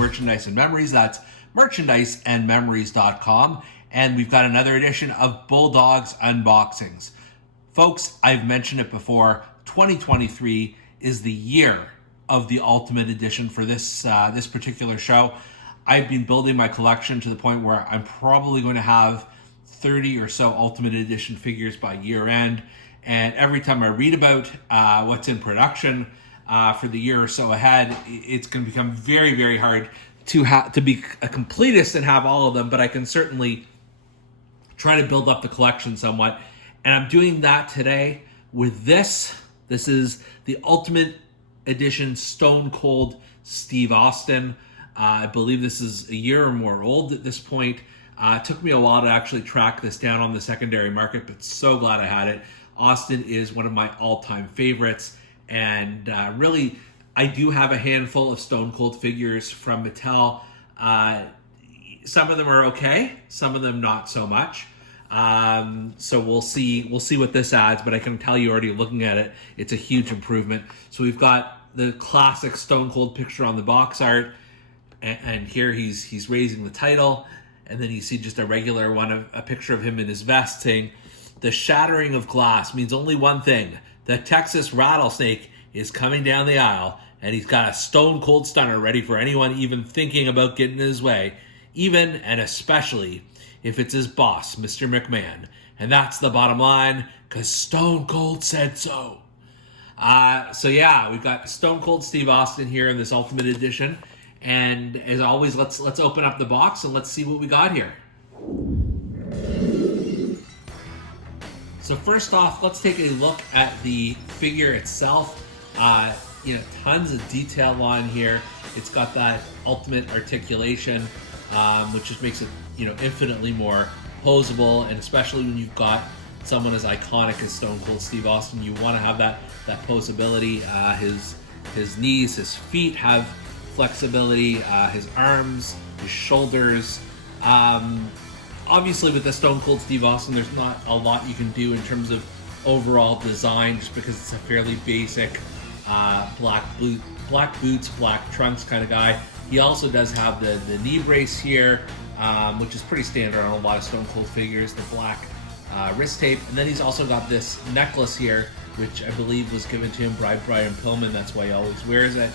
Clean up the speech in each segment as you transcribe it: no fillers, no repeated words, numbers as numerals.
Merchandise and Memories. That's merchandiseandmemories.com. And we've got another edition of Bulldog's Unboxings. Folks, I've mentioned it before, 2023 is the year of the Ultimate Edition for this particular show. I've been building my collection to the point where I'm probably going to have 30 or so Ultimate Edition figures by year end. And every time I read about what's in production for the year or so ahead, it's going to become very, very hard to be a completist and have all of them. But I can certainly try to build up the collection somewhat. And I'm doing that today with this. This is the Ultimate Edition Stone Cold Steve Austin. I believe this is a year or more old at this point. It took me a while to actually track this down on the secondary market, but so glad I had it. Austin is one of my all-time favorites, and really, I do have a handful of Stone Cold figures from Mattel. Some of them are okay, some of them not so much. So we'll see what this adds, but I can tell you already looking at it, it's a huge improvement. So we've got the classic Stone Cold picture on the box art, and here he's raising the title, and then you see just a regular one, a picture of him in his vest saying, "The shattering of glass means only one thing. The Texas rattlesnake is coming down the aisle, and he's got a Stone Cold stunner ready for anyone even thinking about getting in his way, even and especially if it's his boss, Mr. McMahon. And that's the bottom line, because Stone Cold said so." So yeah, we've got Stone Cold Steve Austin here in this Ultimate Edition. And as always, let's open up the box and let's see what we got here. So first off, let's take a look at the figure itself. Tons of detail on here. It's got that ultimate articulation, which just makes it, infinitely more posable. And especially when you've got someone as iconic as Stone Cold Steve Austin, you want to have that posability. His knees, his feet have flexibility. His arms, his shoulders. Obviously, with the Stone Cold Steve Austin, there's not a lot you can do in terms of overall design, just because it's a fairly basic black boots, black trunks kind of guy. He also does have the knee brace here, which is pretty standard on a lot of Stone Cold figures, the black wrist tape. And then he's also got this necklace here, which I believe was given to him by Brian Pillman. That's why he always wears it.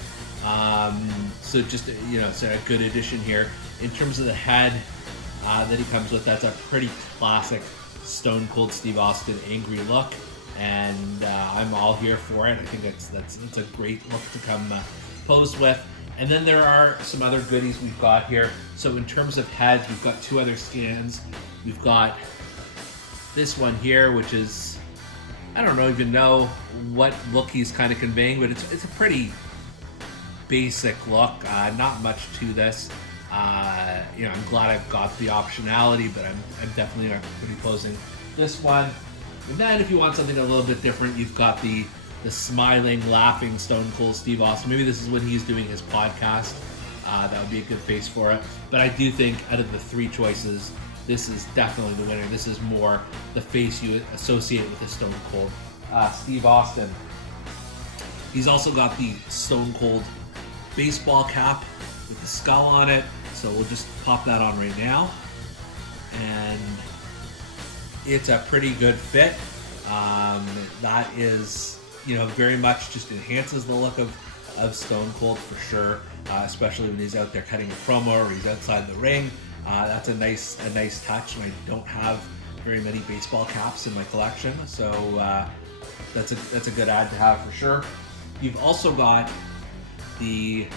So just, it's a good addition here. In terms of the head that he comes with, that's a pretty classic Stone Cold Steve Austin angry look, and I'm all here for it. I think that's a great look to come posed with. And then there are some other goodies we've got here. So in terms of heads, we've got two other scans. We've got this one here, which is, I don't even know what look he's kind of conveying, but it's a pretty basic look. Not much to this. I'm glad I've got the optionality, but I'm definitely not going to be posing this one. And then if you want something a little bit different, you've got the smiling, laughing Stone Cold Steve Austin. Maybe this is when he's doing his podcast. That would be a good face for it. But I do think out of the three choices, this is definitely the winner. This is more the face you associate with the Stone Cold Steve Austin. He's also got the Stone Cold baseball cap with the skull on it. So we'll just pop that on right now. And it's a pretty good fit. That is, very much just enhances the look of Stone Cold for sure, especially when he's out there cutting a promo or he's outside the ring. That's a nice touch, and I don't have very many baseball caps in my collection, so that's a good add to have for sure. You've also got the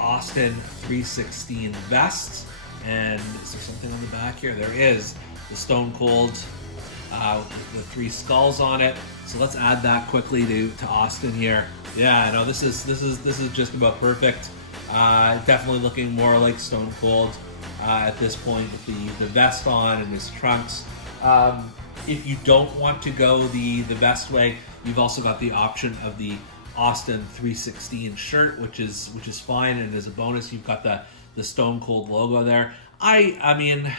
Austin 316 vest, and is there something on the back here? There is the Stone Cold with the three skulls on it. So let's add that quickly to Austin here. Yeah, no, this is just about perfect. Definitely looking more like Stone Cold at this point with the vest on and his trunks. If you don't want to go the vest way, you've also got the option of the Austin 316 shirt, which is fine, and as a bonus, you've got the Stone Cold logo there. I mean,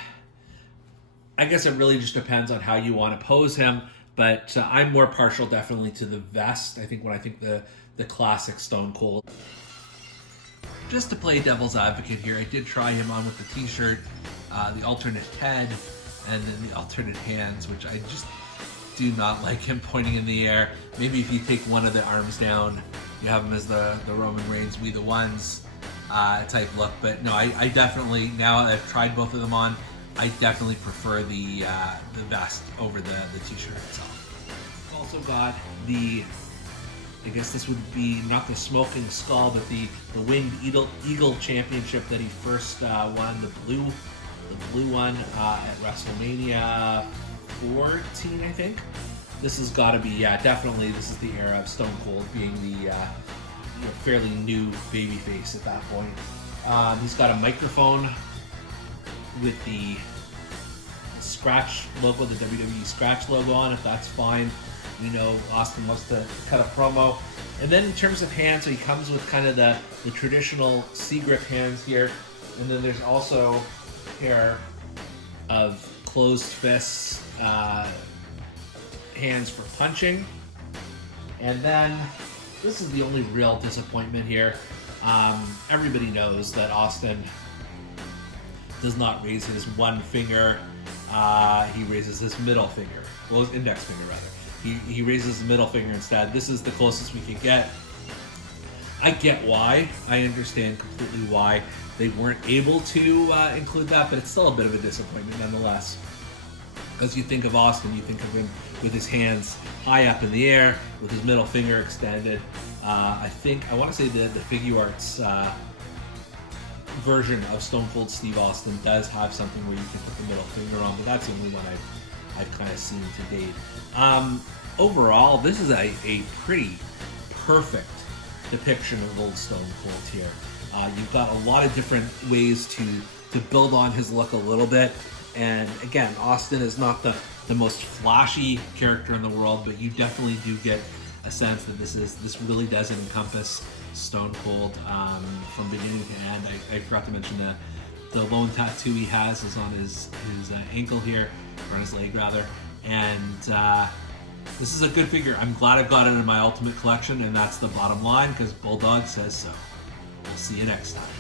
I guess it really just depends on how you want to pose him, but I'm more partial definitely to the vest. I think the classic Stone Cold. just to play devil's advocate here, I did try him on with the t-shirt, the alternate head, and then the alternate hands, which I just do not like him pointing in the air. Maybe if you take one of the arms down, you have him as the Roman Reigns We the Ones type look. But no, I definitely, now that I've tried both of them on, I definitely prefer the vest over the t-shirt itself. Also got the, I guess this would be not the Smoking Skull, but the Winged Eagle Championship that he first won, the blue one at WrestleMania 14, I think. This has got to be, yeah, definitely. This is the era of Stone Cold being the fairly new babyface at that point. He's got a microphone with the Scratch logo, the WWE Scratch logo on, if that's fine. You know, Austin loves to cut a promo. And then in terms of hands, so he comes with kind of the traditional C-grip hands here. And then there's also a pair of closed fists, hands for punching. And then this is the only real disappointment here. Everybody knows that Austin does not raise his one finger. He raises his middle finger. Well, his index finger, rather. He raises his middle finger instead. This is the closest we could get. I get why. I understand completely why they weren't able to include that, but it's still a bit of a disappointment nonetheless. As you think of Austin, you think of him with his hands high up in the air, with his middle finger extended. I want to say the Figure Arts version of Stone Cold Steve Austin does have something where you can put the middle finger on, but that's the only one I've kind of seen to date. Overall, this is a pretty perfect depiction of old Stone Cold here. You've got a lot of different ways to build on his look a little bit. And again, Austin is not the most flashy character in the world, but you definitely do get a sense that this really does encompass Stone Cold from beginning to end. I forgot to mention the lone tattoo he has is on his ankle here, or on his leg rather. And this is a good figure. I'm glad I've got it in my Ultimate Collection, and that's the bottom line, because Bulldog says so. We'll see you next time.